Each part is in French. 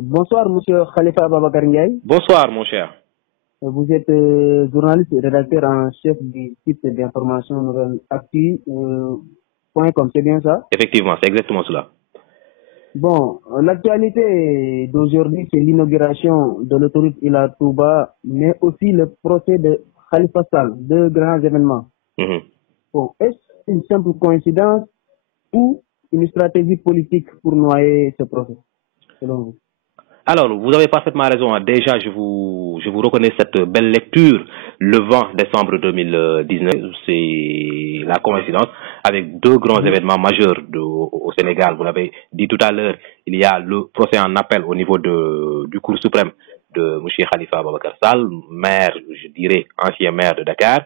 Bonsoir, monsieur Khalifa Ababakar Ndiaye. Bonsoir, mon cher. Vous êtes journaliste et rédacteur en chef du site d'information nouvelle actu.com, c'est bien ça? Effectivement, c'est exactement cela. Bon, l'actualité d'aujourd'hui, c'est l'inauguration de l'autoroute Ila Touba, mais aussi le procès de Khalifa Sall, deux grands événements. Bon, est-ce une simple coïncidence ou une stratégie politique pour noyer ce procès, selon vous? Alors, vous avez parfaitement raison. Déjà, je vous reconnais cette belle lecture. Le 20 décembre 2019, c'est la coïncidence avec deux grands événements majeurs au Sénégal. Vous l'avez dit tout à l'heure, il y a le procès en appel au niveau du Cour suprême de M. Khalifa Ababakar Sall, maire, je dirais, ancien maire de Dakar,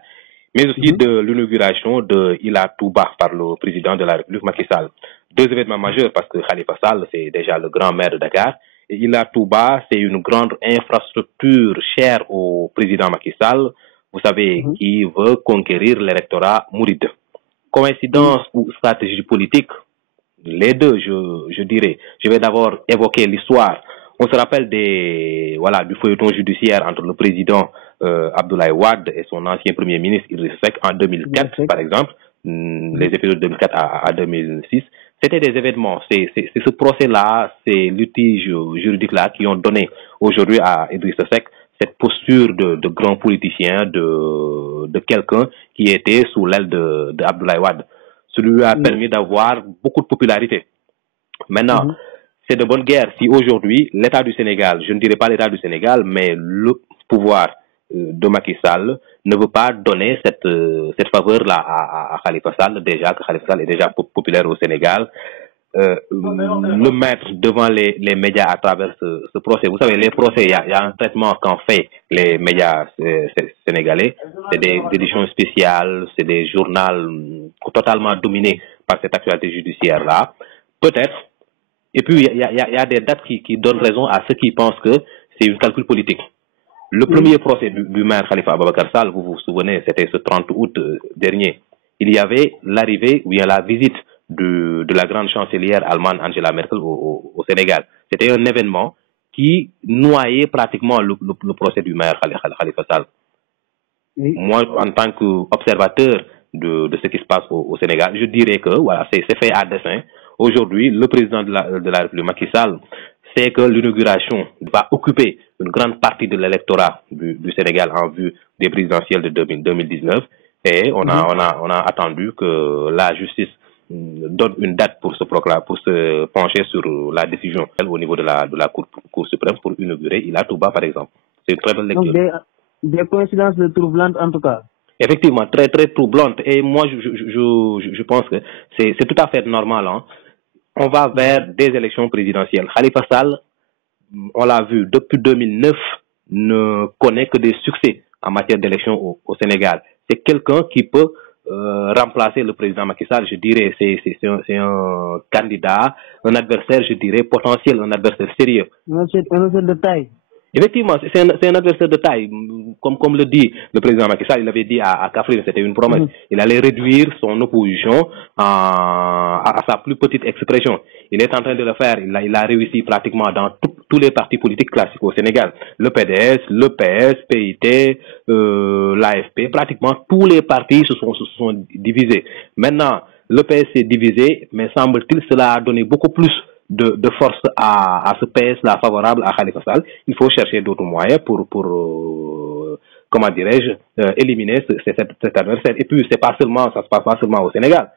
mais aussi de l'inauguration de Ila Touba par le président de la République, Macky Sall. Deux événements majeurs parce que Khalifa Sall, c'est déjà le grand maire de Dakar. Et Ila Touba, c'est une grande infrastructure chère au président Macky Sall, vous savez, qui veut conquérir l'électorat mouride. Coïncidence ou stratégie politique, les deux, je dirais. Je vais d'abord évoquer l'histoire. On se rappelle du feuilleton judiciaire entre le président Abdoulaye Wade et son ancien premier ministre Idrissa Seck en 2004, par exemple, les épisodes de 2004 à 2006. C'était des événements. C'est ce procès-là, ces litiges juridiques-là qui ont donné aujourd'hui à Idrissa Seck cette posture de grand politicien, de quelqu'un qui était sous l'aile de Abdoulaye Wade. Ce lui a permis d'avoir beaucoup de popularité. Maintenant, c'est de bonne guerre si aujourd'hui, l'État du Sénégal, je ne dirais pas l'État du Sénégal, mais le pouvoir de Macky Sall ne veut pas donner cette faveur-là à Khalifa Sall, déjà que Khalifa Sall est déjà populaire au Sénégal, le mettre devant les médias à travers ce procès. Vous savez, les procès, il y a un traitement qu'en fait les médias sénégalais. C'est des éditions spéciales, c'est des journaux totalement dominés par cette actualité judiciaire-là. Peut-être. Et puis, il y a des dates qui donnent raison à ceux qui pensent que c'est un calcul politique. Le premier procès du maire Khalifa Ababakar Sall, vous vous souvenez, c'était ce 30 août dernier. Il y avait l'arrivée ou bien la visite de la grande chancelière allemande Angela Merkel au Sénégal. C'était un événement qui noyait pratiquement le procès du maire Khalifa Sall. Moi, en tant qu'observateur de ce qui se passe au Sénégal, je dirais que voilà, c'est fait à dessein. Aujourd'hui, le président de la République, Macky Sall, sait que l'inauguration va occuper une grande partie de l'électorat du Sénégal en vue des présidentielles de 2019. Et on a attendu que la justice donne une date pour se pencher sur la décision au niveau de la Cour suprême pour inaugurer Ila Touba, par exemple. C'est une très belle lecture. Donc, des coïncidences troublantes en tout cas. Effectivement, très très troublantes. Et moi, je pense que c'est tout à fait normal. Hein. On va vers des élections présidentielles. Khalifa Sall, on l'a vu, depuis 2009, ne connaît que des succès en matière d'élections au Sénégal. C'est quelqu'un qui peut remplacer le président Macky Sall, je dirais. C'est un candidat, un adversaire, je dirais, potentiel, un adversaire sérieux. Un adversaire de taille. Effectivement, c'est un adversaire de taille. Comme le dit le président Macky Sall, il avait dit à Kafrine, c'était une promesse. Il allait réduire son opposition à sa plus petite expression. Il est en train de le faire. Il a réussi pratiquement dans tous les partis politiques classiques au Sénégal. Le PDS, le PS, PIT, l'AFP, pratiquement tous les partis se sont divisés. Maintenant, le PS s'est divisé, mais semble-t-il cela a donné beaucoup plus de force à ce PS-là favorable à Khalifa Sall. Il faut chercher d'autres moyens pour comment dirais-je, éliminer cet adversaire. Et puis, ça se passe pas seulement au Sénégal.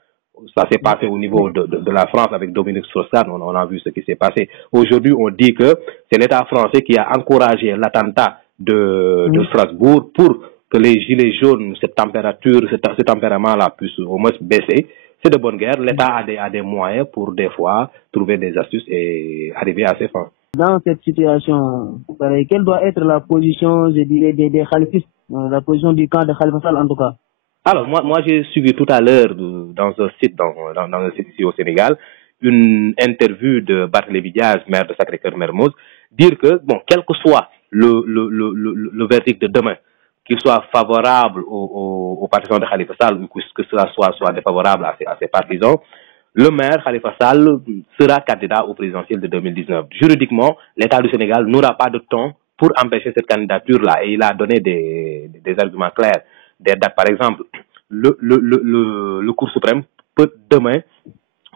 Ça s'est passé au niveau de la France avec Dominique Strauss-Kahn. On a vu ce qui s'est passé. Aujourd'hui, on dit que c'est l'État français qui a encouragé l'attentat de Strasbourg pour que les gilets jaunes, cette température, ce tempérament-là puisse au moins baisser. C'est de bonne guerre. L'État a des moyens pour des fois trouver des astuces et arriver à ses fins. Dans cette situation, quelle doit être la position, je dirais, des khalifistes, la position du camp de Khalifa Sall en tout cas? Alors, moi j'ai suivi tout à l'heure dans un site ici au Sénégal, une interview de Barthélémy Diaz, maire de Sacré-Cœur-Mermoz, dire que, bon, quel que soit le verdict de demain, qu'il soit favorable aux partisans de Khalifa Sall ou que cela soit défavorable à ses partisans, le maire Khalifa Sall sera candidat au présidentiel de 2019. Juridiquement, l'État du Sénégal n'aura pas de temps pour empêcher cette candidature-là. Et il a donné des arguments clairs, des dates. Par exemple, le Cour suprême peut demain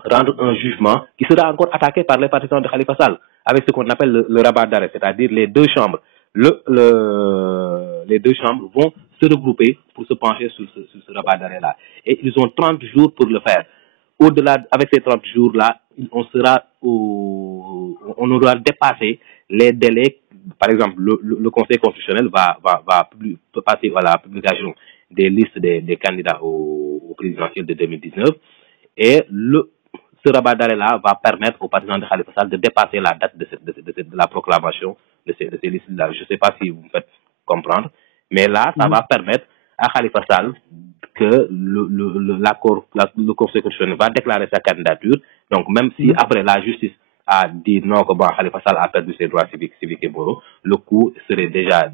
rendre un jugement qui sera encore attaqué par les partisans de Khalifa Sall, avec ce qu'on appelle le rabat d'arrêt, c'est-à-dire les deux chambres. Les deux chambres vont se regrouper pour se pencher sur ce rabat d'arrêt-là. Et ils ont 30 jours pour le faire. Au-delà, avec ces 30 jours-là, on aura dépassé les délais. Par exemple, le Conseil constitutionnel va passer à la publication des listes des candidats au présidentiel de 2019. Et ce rabat d'arrêt-là va permettre aux partisans de Khalifa Sall de dépasser la date de la proclamation de ces listes-là. Je ne sais pas si vous me faites comprendre, mais là, ça va permettre à Khalifa Sall que le Conseil constitutionnel va déclarer sa candidature. Donc, même si après la justice a dit non, que Khalifa Sall a perdu ses droits civiques et moraux, le coup serait déjà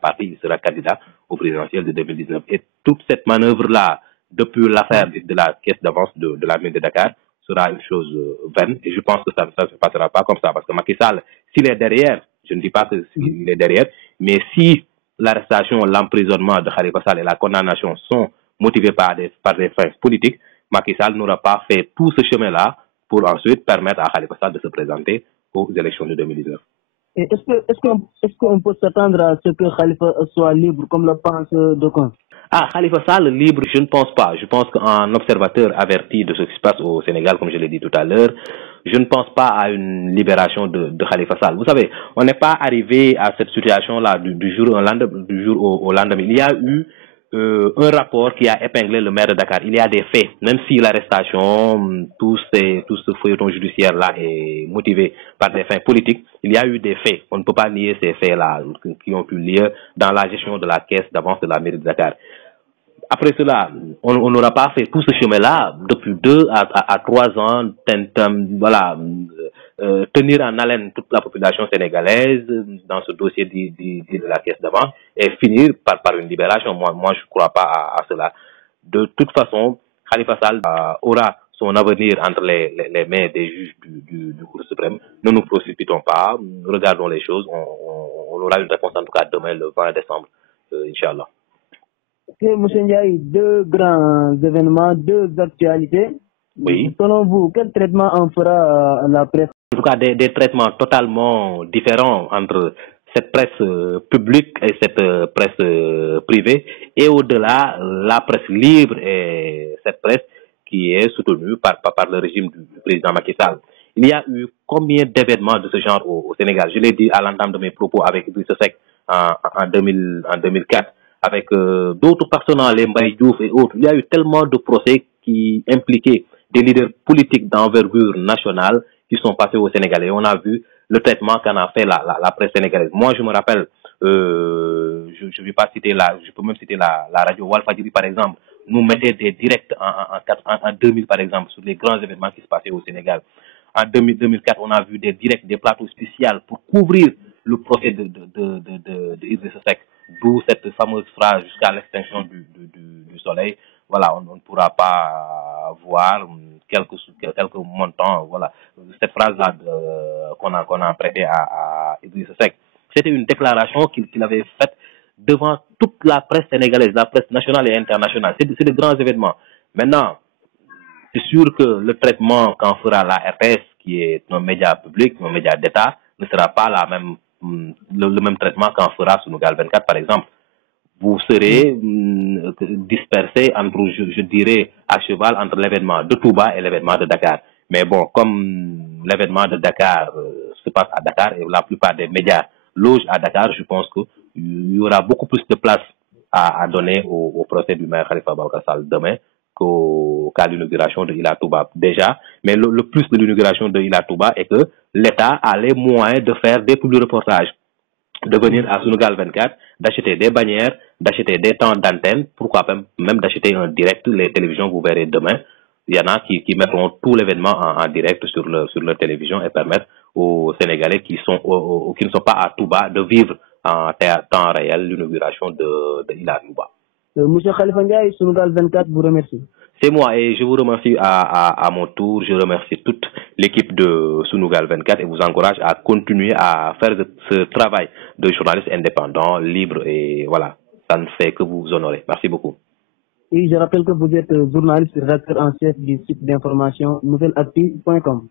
parti, il sera candidat au présidentiel de 2019. Et toute cette manœuvre-là, depuis l'affaire de la caisse d'avance de la mairie de Dakar, sera une chose vaine. Et je pense que ça ne se passera pas comme ça. Parce que Macky Sall, s'il est derrière, je ne dis pas qu'il est derrière, mais si l'arrestation, l'emprisonnement de Khalifa Sall et la condamnation sont motivés par des fins politiques, Macky Sall n'aura pas fait tout ce chemin-là pour ensuite permettre à Khalifa Sall de se présenter aux élections de 2019. Est-ce qu'on peut s'attendre à ce que Khalifa soit libre, comme le pense d'aucuns? Khalifa Sall libre, je ne pense pas. Je pense qu'un observateur averti de ce qui se passe au Sénégal, comme je l'ai dit tout à l'heure, je ne pense pas à une libération de Khalifa Sall. Vous savez, on n'est pas arrivé à cette situation-là du jour au lendemain. Il y a eu un rapport qui a épinglé le maire de Dakar. Il y a des faits, même si l'arrestation, tout ce feuilleton judiciaire-là est motivé par des fins politiques, il y a eu des faits. On ne peut pas nier ces faits-là qui ont eu lieu dans la gestion de la caisse d'avance de la mairie de Dakar. Après cela, on n'aura pas fait tout ce chemin-là depuis 2 à 3 ans, tenir en haleine toute la population sénégalaise dans ce dossier de la caisse d'avance et finir par une libération. Moi, je ne crois pas à cela. De toute façon, Khalifa Sall aura son avenir entre les mains des juges du Cour suprême. Ne nous précipitons pas, regardons les choses. On aura une réponse en tout cas demain, le 20 décembre, Inch'Allah. Ok, M. Ndiaye, 2 grands événements, 2 actualités. Oui. Selon vous, quel traitement en fera la presse? En tout cas, des traitements totalement différents entre cette presse publique et cette presse privée. Et au-delà, la presse libre et cette presse qui est soutenue par le régime du président Macky Sall. Il y a eu combien d'événements de ce genre au Sénégal? Je l'ai dit à l'entame de mes propos avec Idrissa Seck en 2004. Avec d'autres personnages, les Mbaye Diouf et autres. Il y a eu tellement de procès qui impliquaient des leaders politiques d'envergure nationale qui sont passés au Sénégal. Et on a vu le traitement qu'en a fait la presse sénégalaise. Moi, je me rappelle, je vais pas citer je peux même citer la radio Walfadjri, par exemple, nous mettait des directs en 2000, par exemple, sur les grands événements qui se passaient au Sénégal. En 2004, on a vu des directs, des plateaux spéciaux pour couvrir le procès de Idrissa Seck. D'où cette fameuse phrase jusqu'à l'extinction du soleil. Voilà, on ne pourra pas voir quelques montants. Voilà, cette phrase-là qu'on a prêtée à Idrissa Seck. C'était une déclaration qu'il avait faite devant toute la presse sénégalaise, la presse nationale et internationale. C'est de grands événements. Maintenant, c'est sûr que le traitement qu'en fera la RTS, qui est un média public, un média d'État, ne sera pas le même traitement qu'en fera Sunugal 24, par exemple. Vous serez dispersé entre, je dirais, à cheval entre l'événement de Touba et l'événement de Dakar. Mais bon, comme l'événement de Dakar se passe à Dakar et la plupart des médias logent à Dakar, je pense qu'il y aura beaucoup plus de place à donner au procès du maire Khalifa Sall demain qu'à l'inauguration de Ila Touba déjà. Mais le plus de l'inauguration de Ila Touba est que l'État a les moyens de faire des publi-reportages, de venir à Sunugal 24, d'acheter des bannières, d'acheter des temps d'antenne, pourquoi même d'acheter un direct. Les télévisions, vous verrez demain, il y en a qui mettront tout l'événement en direct sur leur télévision et permettre aux Sénégalais qui ne sont pas à Touba de vivre en temps réel l'inauguration de Ila Touba. Monsieur Khalifa Ndiaye, Sunugal 24 vous remercie. C'est moi et je vous remercie à mon tour. Je remercie toute l'équipe de Sunugal 24 et vous encourage à continuer à faire ce travail de journaliste indépendant, libre et voilà, ça ne fait que vous honorer. Merci beaucoup. Et je rappelle que vous êtes journaliste rédacteur en chef du site d'information nouvelleactu.com.